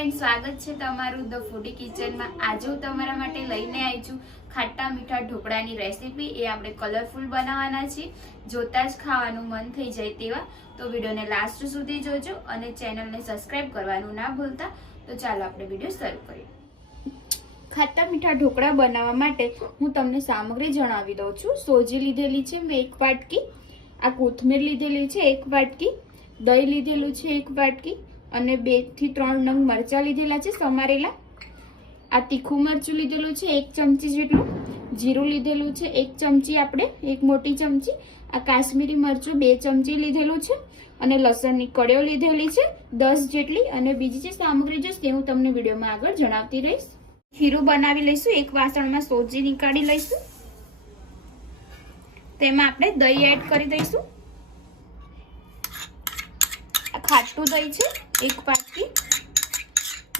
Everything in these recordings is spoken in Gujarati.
फ्रेंड्स, स्वागत है तमारू द फूडी किचन में। आज हूँ तमारा माटे लईने आई छूं खाटा मीठा ढोकळानी रेसिपी। ए आपणे कलरफुल बनाववाना छे, जोता ज खावानुं मन थई जाय तेवा। तो विडियो ने लास्ट सुधी जोजो अने चेनल ने सब्सक्राइब करवानुं ना भूलता। तो चालो आपणे विडियो शरू करीए। खाटा मीठा ढोकळा बनाववा माटे हूँ तमने सामग्री जणावी दઉં છું। सोजी लीधेली छे मैं 1 वाटकी, आ कोथमीर लीधेली छे 1 वाटकी, दही लीधेलुं छे 1 वाटकी અને 2 થી 3 નંગ મરચા લીધેલા છે સમારેલા। આ તીખું મરચું લીધેલું છે 1 ચમચી જેટલું, જીરું લીધેલું છે 1 ચમચી, આપણે 1 મોટી ચમચી। આ કાશ્મીરી મરચું 2 ચમચી લીધેલું છે અને લસણની કળીઓ લીધેલી છે 10 જેટલી। અને બીજી જે સામગ્રી જોઈશે હું તમને વિડિયોમાં આગળ જણાવતી રહીશ। ખીરું બનાવી લઈશું। એક વાસણમાં સોજી નીકાળી લઈશું, તેમાં આપણે દહીં એડ કરી દઈશું। આ ખાટું દહીં છે 1 વાટકી,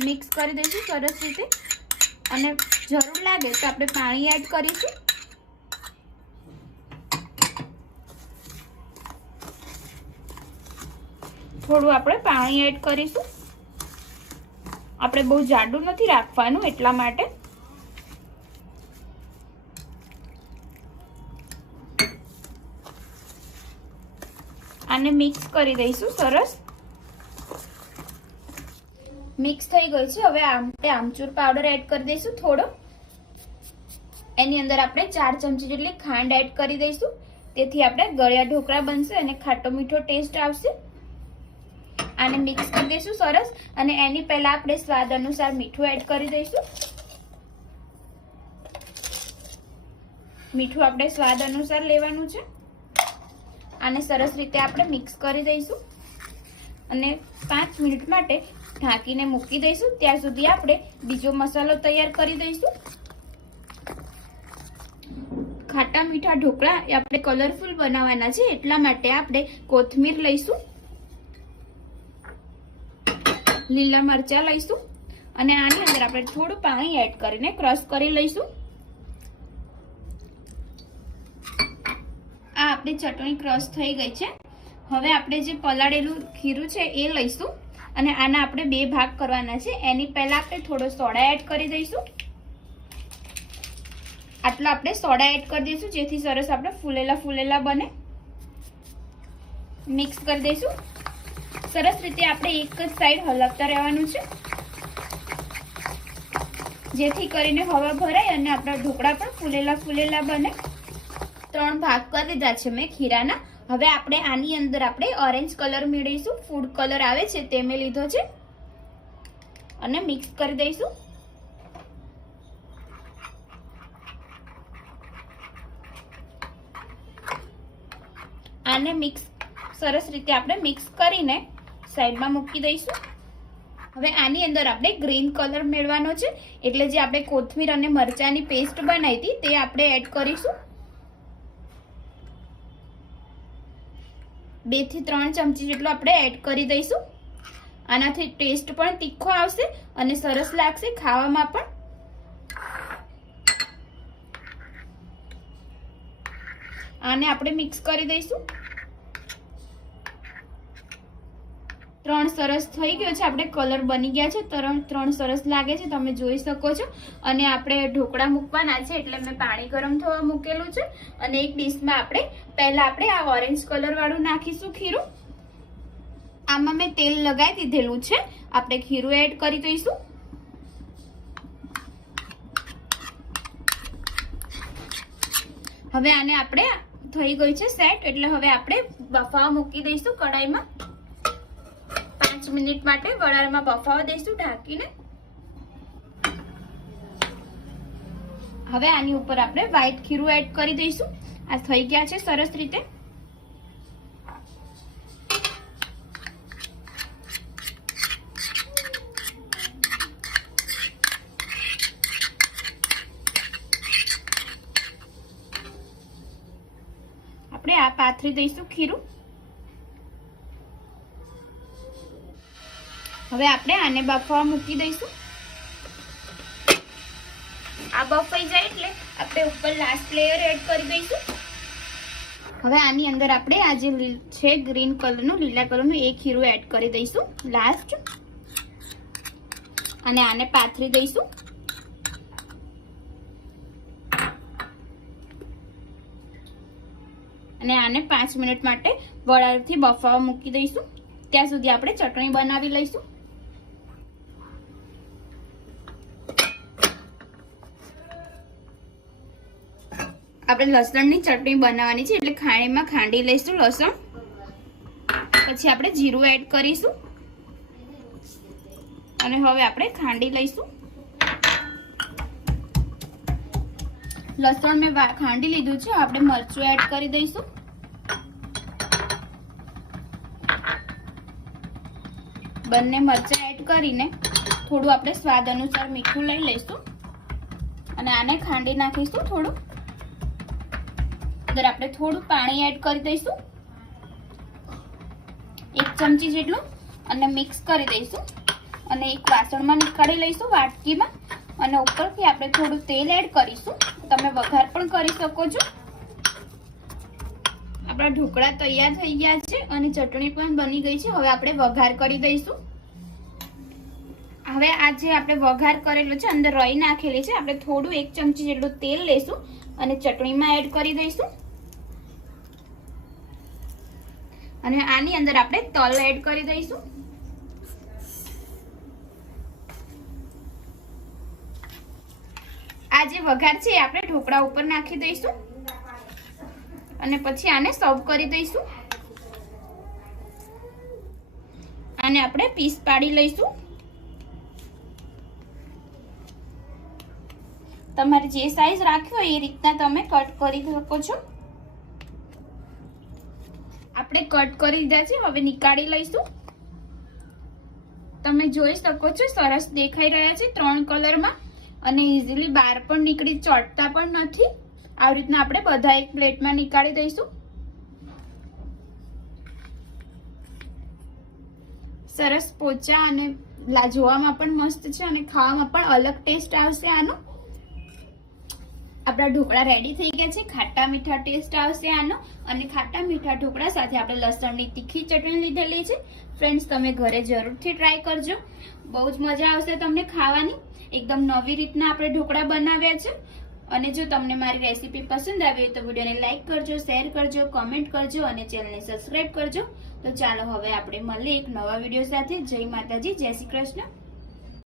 મિક્સ કરી દઈશું સરસ રીતે। અને જરૂર લાગે તો આપણે પાણી એડ કરીશું। થોડું આપણે પાણી એડ કરીશું। આપણે બહુ જાડું નથી રાખવાનું એટલા માટે। આને મિક્સ કરી દઈશું સરસ। मिक्स થઈ ગઈ છે। હવે આપણે આમચૂર પાવડર એડ કરી દઈશું થોડો। એની અંદર આપણે 4 ચમચી જેટલી ખાંડ એડ કરી દઈશું, તેથી આપણે ગળ્યા ઢોકળા બનશે અને ખાટો મીઠો ટેસ્ટ આવશે। આને મિક્સ કરી દઈશું સરસ। અને એની પહેલા આપણે સ્વાદ અનુસાર મીઠું એડ કરી દઈશું। મીઠું આપણે સ્વાદ અનુસાર લેવાનું છે। આને સરસ રીતે આપણે મિક્સ કરી દઈશું અને 5 મિનિટ માટે ઢાંકીને મૂકી દઈશું। ત્યાં સુધી આપણે બીજો મસાલો તૈયાર કરી દઈશું। ખાટા મીઠા ઢોકળા એ આપણે કલરફુલ બનાવવાના છે, એટલા માટે આપણે કોથમીર લઈશું, લીલા મરચા લઈશું અને આની અંદર આપણે થોડું પાણી એડ કરીને ક્રશ કરી લઈશું। આ આપણી ચટણી ક્રશ થઈ ગઈ છે। હવે આપણે જે પલાળેલું ખીરું છે એ લઈશું અને આના આપણે 2 ભાગ કરવાના છે। એની પહેલા આપણે થોડો સોડા એડ કરી દઈશું। આટલો આપણે સોડા એડ કરી દઈશું જેથી સરસ આપણે ફૂલેલા ફૂલેલા બને। મિક્સ કરી દઈશું સરસ રીતે। આપણે એક જ સાઈડ હલાવતા રહેવાનું છે જેથી કરીને હવા ભરાય અને આપણા ઢોકળા પણ ફૂલેલા ફૂલેલા બને। 3 ભાગ કરી દીધા છે મેં ખીરાના। હવે આપણે આની અંદર આપણે ઓરેન્જ કલર મેળવીશું, ફૂડ કલર આવે છે તે મેં લીધો છે અને મિક્સ કરી દઈશું। આને મિક્સ સરસ રીતે આપણે મિક્સ કરીને સાઈડમાં મૂકી દઈશું। હવે આની અંદર આપણે ગ્રીન કલર મેળવવાનો છે, એટલે જે આપણે કોથમીર અને મરચાની પેસ્ટ બનાવી હતી તે આપણે એડ કરીશું। 2 થી 3 ચમચી જેટલો આપણે એડ કરી દઈશું। આનાથી ટેસ્ટ પણ તીખો આવશે અને સરસ લાગશે ખાવામાં પણ। આને આપણે મિક્સ કરી દઈશું। 3 સરસ થઈ ગયો છે, આપણે કલર બની ગયા છે। 3 સરસ લાગે છે, તમે જોઈ શકો છો। અને આપણે ઢોકળા મૂકવાના છે એટલે મેં પાણી ગરમ થવા મૂકેલું છે। અને એક ડીશમાં આપણે પહેલા આપણે આ ઓરેન્જ કલર વાળું નાખીશું ખીરું। આમાં મેં તેલ લગાવી દીધેલું છે, આપણે ખીરું એડ કરી દઈશું। હવે આને આપણે થઈ ગઈ છે સેટ, એટલે હવે આપણે બફાવા મૂકી દઈશું કડાઈમાં। 5 મિનિટ માટે વરાળમાં બફાવા દઈશું ઢાંકીને। હવે આની ઉપર આપણે વ્હાઈટ ખીરું એડ કરી દઈશું। આ થઈ ગયા છે સરસ રીતે। આપણે આ પાથરી દઈશું ખીરું। હવે આપણે આને બફાવા મૂકી દઈશું। આ બફાઈ જાય એટલે આપણે ઉપર લાસ્ટ લેયર એડ કરી દઈશું। હવે આની અંદર આપણે આ જે છે ગ્રીન કલરનું લીલા કલરનું એક ખીરું એડ કરી દઈશું લાસ્ટ। અને આને પાથરી દઈશું. અને આને 5 મિનિટ માટે વરાળથી બફાવા મૂકી દઈશું. ત્યાં સુધી આપણે ચટણી બનાવી લઈશું. આપણે લસણની ચટણી બનાવવાની છે એટલે ખાણીમાં ખાંડી લઈશું લસણ. પછી આપણે જીરું એડ કરીશું અને હવે આપણે ખાંડી લઈશું. લસણ મેં ખાંડી લીધું છે. આપણે મરચું એડ કરી દઈશું. બંને મરચાં એડ કરીને થોડું આપણે સ્વાદ અનુસાર મીઠું લઈ લઈશું અને આને ખાંડી નાખીશું થોડું. અંદર આપણે થોડું પાણી એડ કરી દઈશું, 1 ચમચી જેટલું, અને મિક્સ કરી દઈશું. અને એક વાસણમાં નીકાળી લઈશું, વાટકીમાં. અને ઉપરથી આપણે થોડું તેલ એડ કરીશું. તમે વઘાર પણ કરી શકો છો. આપણા ઢોકળા તૈયાર થઈ ગયા છે અને ચટણી પણ બની ગઈ છે. હવે આપણે વઘાર કરી દઈશું. હવે આ જે આપણે વઘાર કરેલો છે, અંદર રાઈ નાખેલી છે, આપણે થોડું 1 ચમચી જેટલું તેલ લઈશું અને ચટણીમાં એડ કરી દઈશું. અને આની અંદર આપણે તલ એડ કરી દઈશું. આ જે વઘાર છે એ આપણે ઢોકળા ઉપર નાખી દઈશું અને પછી આને સર્વ કરી દઈશું. આને આપણે પીસ પાડી લઈશું. તમારે જે સાઈઝ રાખ્યો હોય એ રીતના તમે કટ કરી શકો છો. આપણે કટ કરી દીધા છે. હવે નીકાળી લઈશું. તમે જોઈ શકો છો સરસ દેખાઈ રહ્યા છે 3 કલરમાં અને ઈઝીલી બહાર પણ નીકળી, ચોટતા પણ નથી. આવી રીતના આપણે બધા એક પ્લેટમાં નીકાળી દઈશું. સરસ પોચા અને જોવામાં પણ મસ્ત છે અને ખાવામાં પણ અલગ ટેસ્ટ આવશે આનો. આપણા ઢોકળા રેડી થઈ ગયા છે. ખાટા મીઠા ટેસ્ટ આવશે આનો. અને ખાટા મીઠા ઢોકળા સાથે આપણે લસણની તીખી ચટણી લીધેલી છે. ફ્રેન્ડ્સ, તમે ઘરે જરૂરથી ટ્રાય કરજો. બહુ જ મજા આવશે તમને ખાવાની. એકદમ નવી રીતના આપણે ઢોકળા બનાવ્યા છે. અને જો તમને મારી રેસીપી પસંદ આવી હોય તો વિડીયોને લાઈક કરજો, શેર કરજો, કોમેન્ટ કરજો અને ચેનલને સબસ્ક્રાઈબ કરજો. તો ચાલો હવે આપણે મળીએ એક નવા વિડીયો સાથે. જય માતાજી, જય શ્રી કૃષ્ણ.